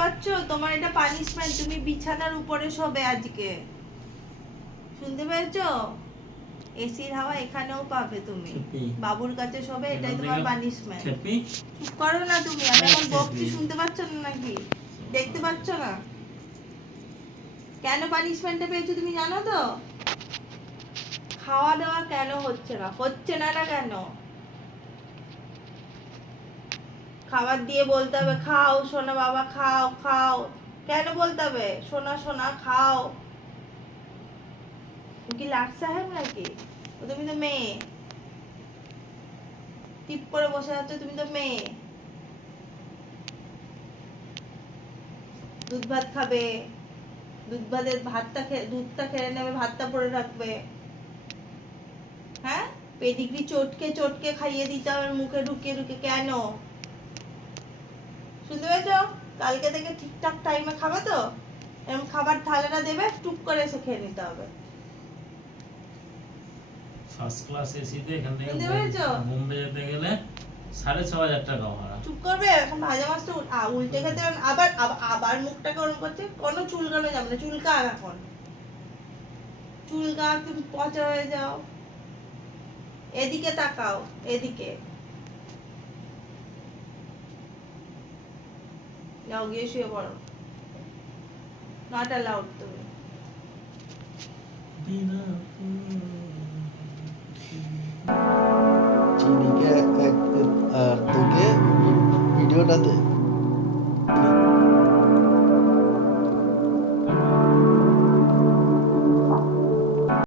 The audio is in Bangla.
পাচ্ছো? তোমার এটা পানিশমেন্ট, তুমি বিছানার উপরে শোবে আজকে, শুনতে পেয়েছো? এসির হাওয়া এখানেও পাবে তুমি, বাবুর কাছে শোবে, এটাই তোমার পানিশমেন্ট। চুপ করো না তুমি, আমি এখন বকছি, শুনতে পাচ্ছ না নাকি? দেখতে পাচ্ছ না? কেন পানিশমেন্টটা পেয়েছো তুমি জানো তো? খাওয়া দাওয়া কেন হচ্ছে না? হচ্ছে না না কেন? খাবার দিয়ে বলতে হবে খাও সোনা বাবা, খাও খাও। কেন বলতে হবে সোনা সোনা খাও? কি লাট সাহেব নাকি? তুমি তো মেয়ে, টিপ করে বসে আছো, তুমি তো মেয়ে। দুধ ভাত খাবে, দুধ ভাতের ভাতটা দুধটা খেয়ে নেবে, ভাতটা পরে রাখবে। হ্যাঁ, পেডিগ্রি চটকে চটকে খাইয়ে দিতে হবে মুখে ঢুকে ঢুকে। কেন? শুনতে পেয়েছো? কালকে থেকে ঠিকঠাক টাইমে খাবে তো? এরকম খাবার থালাটা দেবে, টুক করে এসে খেয়ে নিতে হবে। ফার্স্ট ক্লাস এসিতে এখান থেকে শুনতে পেয়েছো? বোম্বে যেতে গেলে 6,500 টাকা ভাড়া। চুপ করবে, এখন ভাজা মাছটা উল্টে খেতে হবে। আবার আবার মুখটাকে ওরকম করছে। কোনো চুলকানো যাবে না, চুলকা এখন চুলকা, তুমি পচা হয়ে যাও। এদিকে তাকাও, এদিকে যাও, গিয়ে শুয়ে পড়ো। নট অ্যালাউড তুমি। চিনিকে আর তোকে ভিডিওটাতে